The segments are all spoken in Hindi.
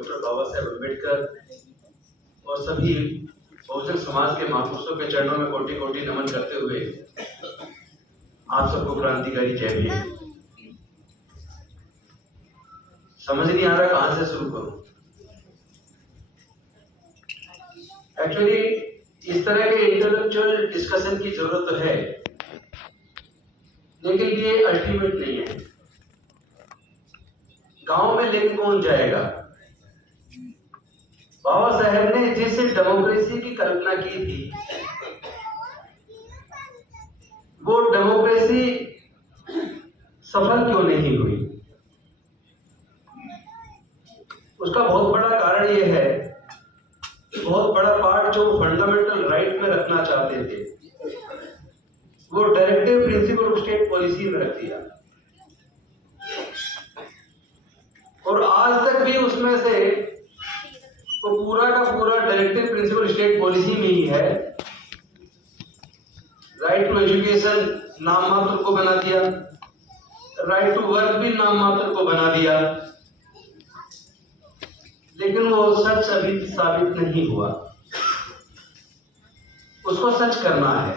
डॉक्टर बाबा साहेब अम्बेडकर और सभी बहुजन समाज के महापुरुषों के चरणों में कोटि कोटि नमन करते हुए आप सबको क्रांतिकारी जय भीम। समझ नहीं आ रहा कहां से शुरू करूं। एक्चुअली इस तरह के इंटेलेक्चुअल डिस्कशन की जरूरत तो है, लेकिन ये अल्टीमेट नहीं है। गांव में लेकिन कौन जाएगा? बाबा साहेब ने जिस डेमोक्रेसी की कल्पना की थी, वो डेमोक्रेसी सफल क्यों नहीं हुई? उसका बहुत बड़ा कारण यह है, बहुत बड़ा पार्ट जो फंडामेंटल राइट में रखना चाहते थे, वो directive principle of state policy में रख दिया। और आज तक भी उसमें से वो पूरा का पूरा डायरेक्टिव प्रिंसिपल स्टेट पॉलिसी में ही है। राइट टू एजुकेशन नाम मात्र को बना दिया, राइट टू वर्क भी नाम मात्र को बना दिया, लेकिन वो सच अभी साबित नहीं हुआ। उसको सच करना है।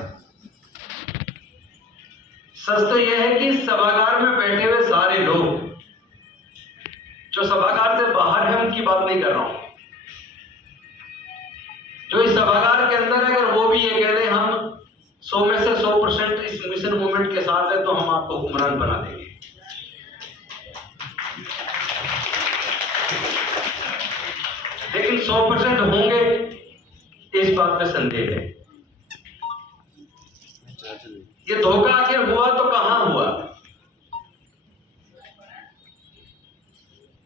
सच तो यह है कि सभागार में बैठे हुए सारे लोग, जो सभागार से बाहर है उनकी बात नहीं कर रहा हूं, जो इस सभागार के अंदर है, अगर वो भी ये कह रहे हम 100 में से 100% इस मिशन मूवमेंट के साथ है, तो हम आपको हुक्मरान बना देंगे। लेकिन 100% होंगे इस बात पे संदेह है। ये धोखा आखिर हुआ तो कहां हुआ?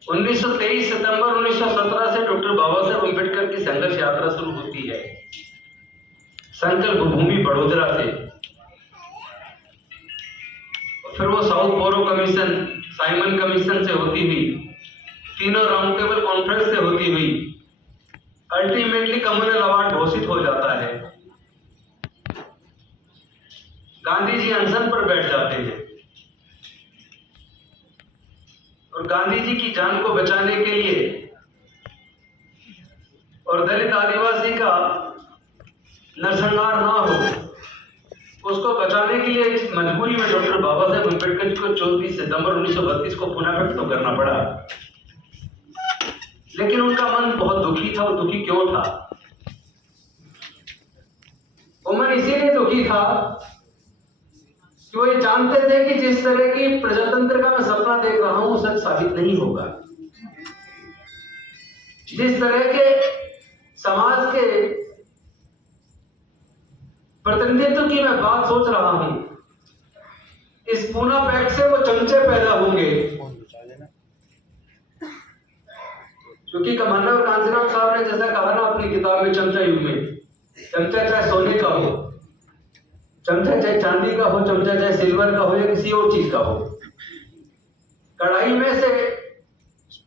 1923 सितंबर 1917 से डॉक्टर बाबा साहेब अम्बेडकर की संघर्ष यात्रा शुरू होती है, संकल्प भूमि बड़ोदरा से। फिर वो साउथ बोरो कमीशन, साइमन कमीशन से होती हुई, तीनों राउंड टेबल कॉन्फ्रेंस से होती हुई, अल्टीमेटली कम्युनल अवार्ड घोषित हो जाता है। गांधी जी अनशन पर बैठ जाते हैं और गांधी जी की जान को बचाने के लिए और दलित आदिवासी का नरसंहार ना हो, उसको बचाने के लिए इस मजबूरी में डॉक्टर बाबा साहेब अम्बेडकर जी को 24 सितंबर 1932 को पुनः व्यक्त तो करना पड़ा। लेकिन उनका मन बहुत दुखी था। और दुखी क्यों था? वो मन इसीलिए दुखी था कि वो ये जानते थे कि जिस तरह की प्रजातंत्र का मैं सपना देख रहा हूं, सच साबित नहीं होगा। जिस तरह के समाज के प्रतिनिधित्व की मैं बात सोच रहा हूं, इस पूना पैक्ट से वो चमचे पैदा होंगे। क्योंकि कमांडर और कांसीराम साहब ने जैसा कहा ना अपनी किताब में चमचा युग में, चमचा चाहे सोने का हो, चमचा चाहे चांदी का हो, चमचा चाहे सिल्वर का हो या किसी और चीज का हो, कढ़ाई में से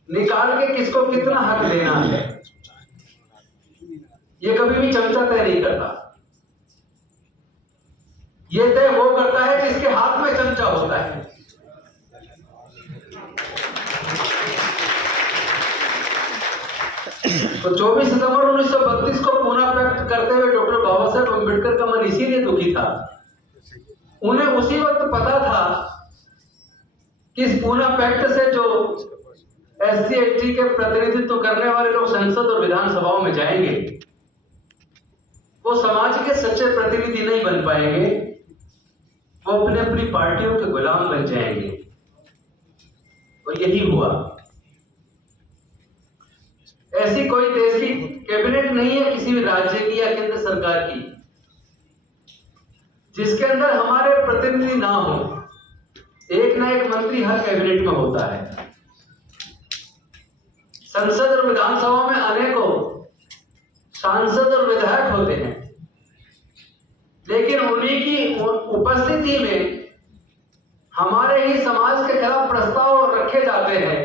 निकाल के किसको कितना हक देना है, ये कभी भी चमचा तय नहीं करता। ये तय वो करता है जिसके हाथ में चमचा होता है। तो 24 सितंबर 1932 को पुनः व्यक्त करते हुए डॉक्टर बाबा साहेब अम्बेडकर का मन इसीलिए दुखी था। उन्हें उसी वक्त पता था कि इस पूना पैक्ट से जो SC ST के प्रतिनिधित्व करने वाले लोग संसद और विधानसभाओं में जाएंगे, वो समाज के सच्चे प्रतिनिधि नहीं बन पाएंगे, वो अपने अपनी पार्टियों के गुलाम बन जाएंगे। और यही हुआ। ऐसी कोई देश की कैबिनेट नहीं है किसी भी राज्य की या केंद्र सरकार की जिसके अंदर हमारे प्रतिनिधि ना हो। एक ना एक मंत्री हर कैबिनेट में होता है। संसद और विधानसभा में अनेकों सांसद और विधायक होते हैं, लेकिन उन्हीं की उपस्थिति में हमारे ही समाज के खिलाफ प्रस्ताव रखे जाते हैं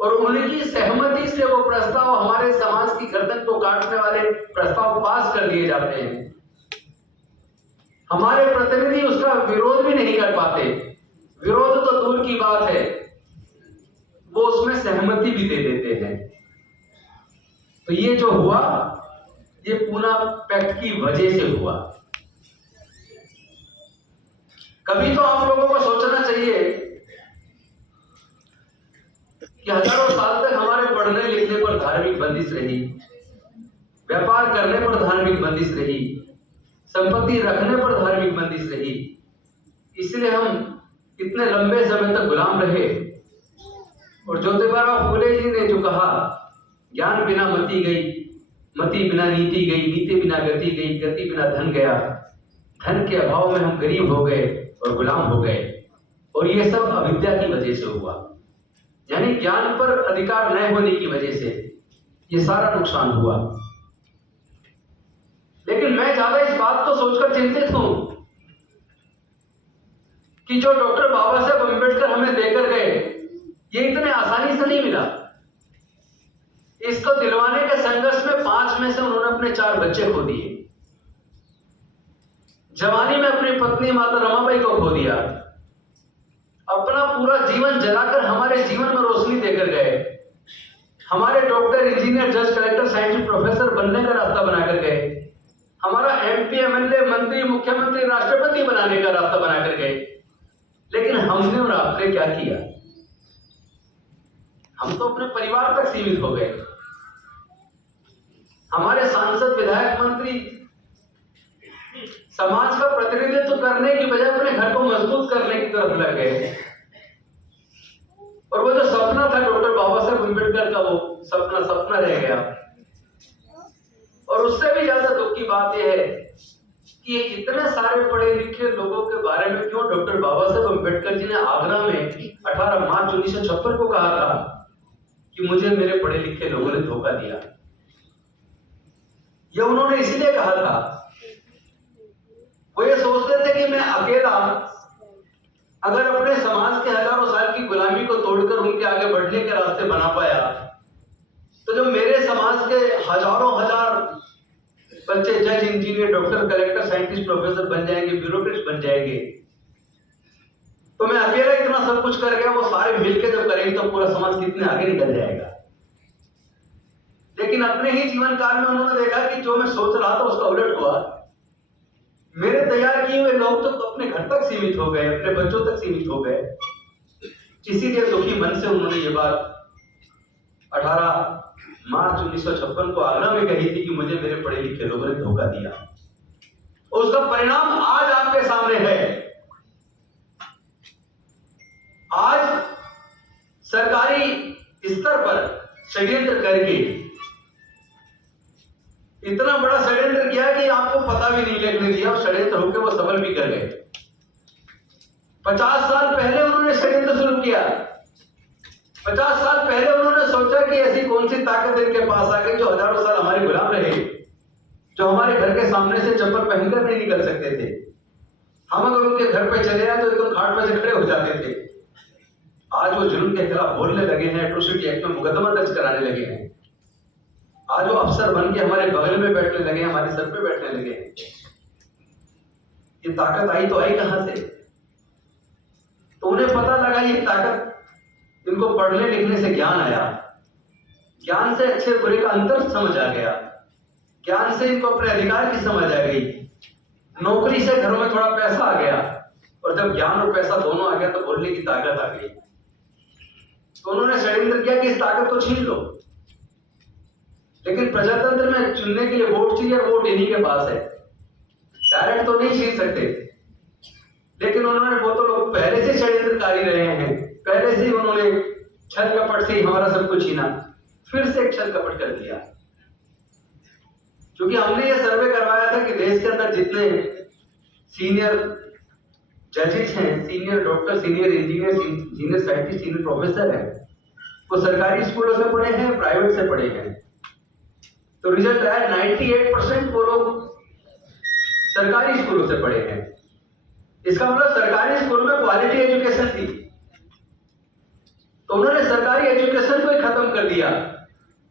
और उनकी सहमति से वो प्रस्ताव, हमारे समाज की गर्दन को काटने वाले प्रस्ताव पास कर दिए जाते हैं। हमारे प्रतिनिधि उसका विरोध भी नहीं कर पाते। विरोध तो दूर की बात है, वो उसमें सहमति भी दे देते हैं। तो ये जो हुआ ये पूना पैक्ट की वजह से हुआ। कभी तो आप लोगों को सोचना चाहिए कि हजारों साल तक हमारे पढ़ने लिखने पर धार्मिक बंदिश रही, व्यापार करने पर धार्मिक बंदिश रही, संपत्ति रखने पर धार्मिक बंदिश रही, इसलिए हम इतने लंबे समय तक गुलाम रहे। और ज्योतिबा फूले जी ने जो कहा, ज्ञान बिना मति गई, मति बिना नीति गई, नीति बिना गति गई, गति बिना धन गया, धन के अभाव में हम गरीब हो गए और गुलाम हो गए। और ये सब अविद्या की वजह से हुआ, यानी ज्ञान पर अधिकार न होने की वजह से ये सारा नुकसान हुआ। लेकिन मैं ज्यादा इस बात को सोचकर चिंतित हूं कि जो डॉक्टर बाबा साहेब अम्बेडकर हमें देकर गए ये इतने आसानी से नहीं मिला। इसको दिलवाने के संघर्ष में 5 में से उन्होंने अपने 4 बच्चे खो दिए, जवानी में अपनी पत्नी माता रमाबाई को खो दिया, अपना पूरा जीवन जलाकर हमारे जीवन में रोशनी देकर गए, हमारे डॉक्टर, इंजीनियर, जज, कलेक्टर, साइंटिस्ट, प्रोफेसर बनने का रास्ता बनाकर गए, हमारा एमपी, एमएलए, मंत्री, मुख्यमंत्री, राष्ट्रपति बनाने का रास्ता बनाकर गए। लेकिन हमने और आपने क्या किया? हम तो अपने परिवार तक सीमित हो गए। हमारे सांसद, विधायक, मंत्री समाज का प्रतिनिधित्व करने की बजाय अपने घर को मजबूत करने की तरफ लग गए। और वो जो सपना था डॉक्टर बाबा साहेब अम्बेडकर का, वो सपना रह गया। और उससे भी ज्यादा दुख की बात यह है कि इतने सारे पढ़े लिखे लोगों के बारे में क्यों डॉक्टर बाबा साहेब अम्बेडकर जी ने आगरा में 18 मार्च 1956 को कहा था कि मुझे मेरे पढ़े लिखे लोगों ने धोखा दिया। यह उन्होंने इसलिए कहा था, वो ये सोचते थे कि मैं अकेला अगर अपने समाज के हजारों साल की गुलामी को तोड़कर उनके आगे बढ़ने के रास्ते बना पाया, तो जो मेरे समाज के हजारों हजार बच्चे जज, engineer, doctor, collector, scientist, professor बन जाएंगे, ब्यूरोक्रेट बन जाएंगे। तो मैं अकेला इतना सब कुछ कर गया, वो सारे मिलकर जब करेंगे तो पूरा समाज कितने आगे निकल जाएगा। लेकिन अपने ही जीवन काल में उन्होंने देखा कि जो मैं सोच रहा था उसका उलट हुआ। मेरे तैयार किए हुए लोग तो अपने घर तक सीमित हो गए, अपने बच्चों तक सीमित हो गए। इसीलिए दुखी मन से उन्होंने ये बात 18 मार्च 1956 को आगरा में कही थी कि मुझे मेरे पढ़े लिखे लोगों ने धोखा दिया। और उसका परिणाम आज आपके सामने है। आज सरकारी स्तर पर षड्यंत्र करके इतना बड़ा षड्यंत्र किया कि आपको पता भी नहीं लगने दिया, और षड्यंत्र होकर वो सफल भी कर गए। 50 साल पहले उन्होंने षड्यंत्र शुरू किया। 50 साल पहले उन्होंने सोचा कि ऐसी कौन सी ताकत इनके पास आ गई जो हजारों साल हमारे गुलाम रहे, जो हमारे घर के सामने से चप्पल पहनकर नहीं निकल सकते थे। हम अगर उनके घर पे चले आए तो एकदम खाट पे से खड़े हो जाते थे। आज वो जुल्म के खिलाफ बोलने लगे हैं, एट्रोसिटी एक्ट में मुकदमा दर्ज कराने लगे हैं। आज वो अफसर बन के हमारे बगल में बैठने लगे हैं, हमारे सर पे बैठने लगे हैं। ये ताकत आई तो आई कहां से? तो उन्हें पता लगा ये ताकत, इनको पढ़ने लिखने से ज्ञान आया, ज्ञान से अच्छे बुरे का अंतर समझ आ गया, ज्ञान से इनको अपने अधिकार की समझ आ गई, नौकरी से घरों में थोड़ा पैसा आ गया, और जब ज्ञान और पैसा दोनों आ गया तो बोलने की ताकत आ गई। तो उन्होंने षड्यंत्र किया कि इस ताकत को छीन लो। लेकिन प्रजातंत्र में चुनने के लिए वोट चाहिए, और वोट इन्हीं के पास है, डायरेक्ट तो नहीं छीन सकते। लेकिन उन्होंने, वो तो लोग पहले से षड्यंत्रकारी रहे हैं, पहले से ही उन्होंने छल कपट से ही हमारा सब कुछ छीना, फिर से एक छल कपट कर दिया। क्योंकि हमने ये सर्वे करवाया था कि देश के अंदर जितने सीनियर जजेस हैं, senior doctor, senior engineer, senior scientist, senior professor हैं, वो सरकारी स्कूलों से पढ़े हैं, प्राइवेट से पढ़े हैं। तो रिजल्ट आया 98% वो लोग सरकारी स्कूलों से पढ़े हैं। इसका मतलब सरकारी स्कूल में क्वालिटी एजुकेशन थी। तो उन्होंने सरकारी एजुकेशन को ही खत्म कर दिया।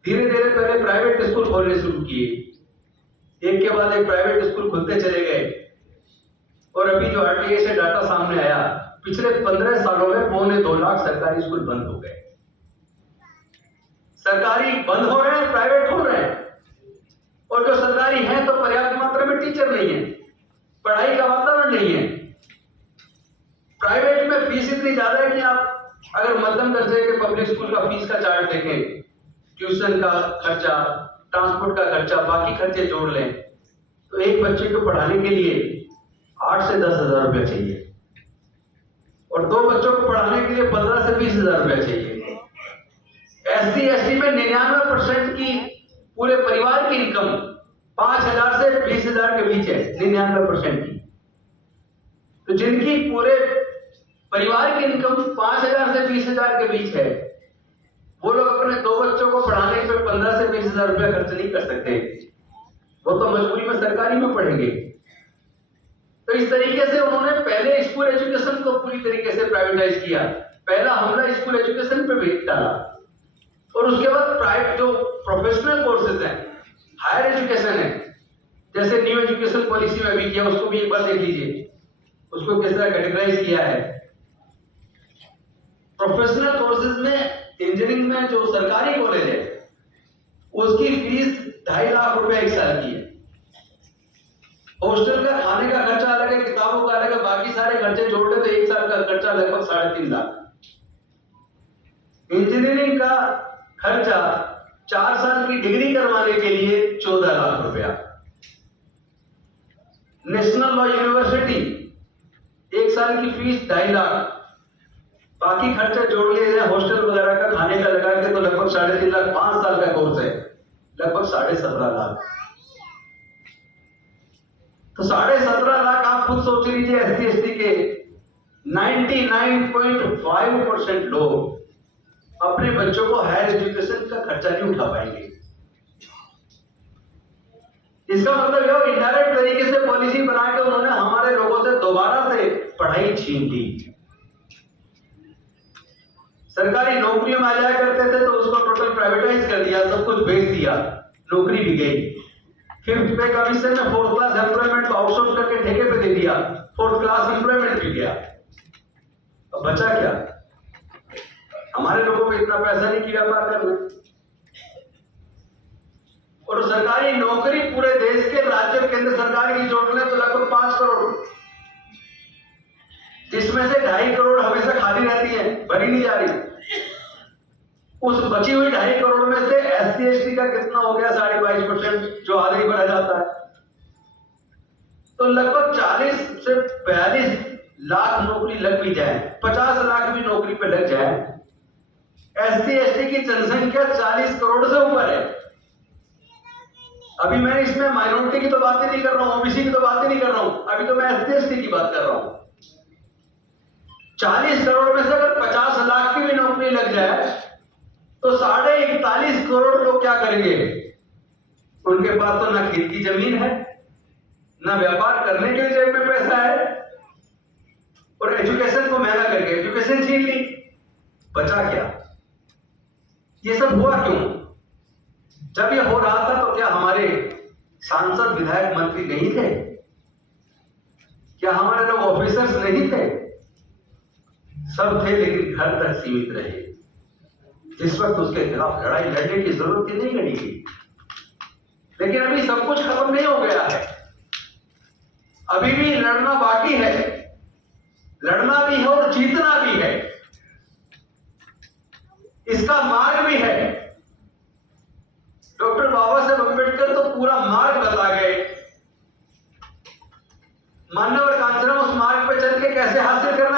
धीरे धीरे पहले प्राइवेट स्कूल खोलने शुरू किए, एक के बाद एक प्राइवेट स्कूल खुलते चले गए। और अभी जो आरटीआई से डाटा सामने आया, पिछले 15 सालों में 2.25 लाख सरकारी स्कूल बंद हो गए। सरकारी बंद हो रहे हैं, प्राइवेट हो रहे हैं, और जो सरकारी हैं तो पर्याप्त मात्रा में टीचर नहीं है, पढ़ाई का वातावरण नहीं है। प्राइवेट में फीस इतनी ज्यादा है कि आप अगर मध्यम दर्जे के पब्लिक स्कूल का फीस का चार्ट देखें, ट्यूशन का खर्चा, ट्रांसपोर्ट का खर्चा, बाकी खर्चे जोड़ लें, तो एक बच्चे को पढ़ाने के लिए 8 से 10 हजार रुपया चाहिए, और 2 बच्चों को पढ़ाने के लिए 15 से 20 हजार रुपया चाहिए। SC ST में 99% की पूरे परिवार की इनकम 5,000 से 20,000 के बीच है, 99% की। तो जिनकी पूरे परिवार की इनकम 5,000 से 20,000 के बीच है, वो लोग अपने 2 बच्चों को पढ़ाने पे 15 से 20,000 रुपया खर्च नहीं कर सकते। वो तो मजबूरी में सरकारी में पढ़ेंगे। तो इस तरीके से उन्होंने पहले स्कूल एजुकेशन को पूरी तरीके से प्राइवेटाइज किया। पहला हमला स्कूल एजुकेशन पे भी डाला, और उसके बाद प्राइवेट जो प्रोफेशनल कोर्सेज हैं, हायर एजुकेशन है, जैसे न्यू एजुकेशन पॉलिसी में भी किया, उसको भी एक बार देख लीजिए, उसको किस तरह कैटेगराइज किया है। प्रोफेशनल कोर्सेज में इंजीनियरिंग में जो सरकारी कॉलेज है, उसकी फीस 2.5 लाख रुपए एक साल की है। हॉस्टल का खाने का खर्चा अलग है, किताबों का अलग है, बाकी सारे खर्चे जोड़ ले तो एक साल का खर्चा लगभग 3.5 लाख। इंजीनियरिंग का खर्चा 4 साल की डिग्री करवाने के लिए 14 लाख रुपया। नेशनल लॉ यूनिवर्सिटी 1 साल की फीस 2.5 लाख, बाकी खर्चा जोड़ लिए जाए हॉस्टल वगैरह का, खाने का लगा के तो लगभग 3.5 लाख। 5 साल का कोर्स है, लगभग 17.5 लाख। तो 17.5 लाख आप खुद सोच लीजिए, SC ST के 99.5% लोग अपने बच्चों को हायर एजुकेशन का खर्चा नहीं उठा पाएंगे। इसका मतलब यह इनडायरेक्ट तरीके से पॉलिसी बना के उन्होंने हमारे लोगों से दोबारा से पढ़ाई छीन ली। सरकारी नौकरियों में आ जाया करते थे तो उसको टोटल प्राइवेटाइज कर दिया, सब कुछ बेच दिया, नौकरी भी गई। 5th पे कमीशन में 4th क्लास एम्प्लॉयमेंट को आउटसोर्स करके ठेके पे दे दिया, 4th क्लास एम्प्लॉयमेंट भी गया। अब बचा क्या? हमारे लोगों को इतना पैसा नहीं कि व्यापार करना। और सरकारी नौकरी पूरे देश के राज्य केंद्र सरकार की जोड़ लें तो लगभग 5 करोड़, जिसमें से 2.5 करोड़ हमेशा खाली रहती है, भरी नहीं जा रही। उस बची हुई 2.5 करोड़ में से SC ST का कितना हो गया? 22.5%, जो आधे ही भरा जाता है। तो लगभग 40 से 42 लाख नौकरी लग भी जाए, 50 लाख भी नौकरी पे लग जाए, SC ST की जनसंख्या 40 करोड़ से ऊपर है। अभी मैं इसमें माइनॉरिटी की तो बातें नहीं कर रहा हूं, OBC की तो बातें नहीं कर रहा हूं, अभी तो मैं SC ST की बात कर रहा हूं। 40 करोड़ में से अगर 50 लाख की भी नौकरी लग जाए तो 41.5 करोड़ लोग क्या करेंगे? उनके पास तो ना खेत की जमीन है, ना व्यापार करने के लिए जेब में पैसा है, और एजुकेशन को महंगा करके एजुकेशन छीन ली। बचा क्या? ये सब हुआ क्यों? जब ये हो रहा था तो क्या हमारे सांसद, विधायक, मंत्री नहीं थे? क्या हमारे लोग ऑफिसर्स नहीं थे? सब थे, लेकिन घर तक सीमित रहे। जिस वक्त उसके खिलाफ लड़ाई लड़ने की जरूरत ही नहीं लड़ी गई। लेकिन अभी सब कुछ खत्म नहीं हो गया है, अभी भी लड़ना बाकी है, लड़ना भी है और जीतना भी है। इसका मार्ग भी है। डॉक्टर बाबा साहेब अम्बेडकर तो पूरा मार्ग बता गए, मानव और कांचन उस मार्ग पर चल के कैसे हासिल करना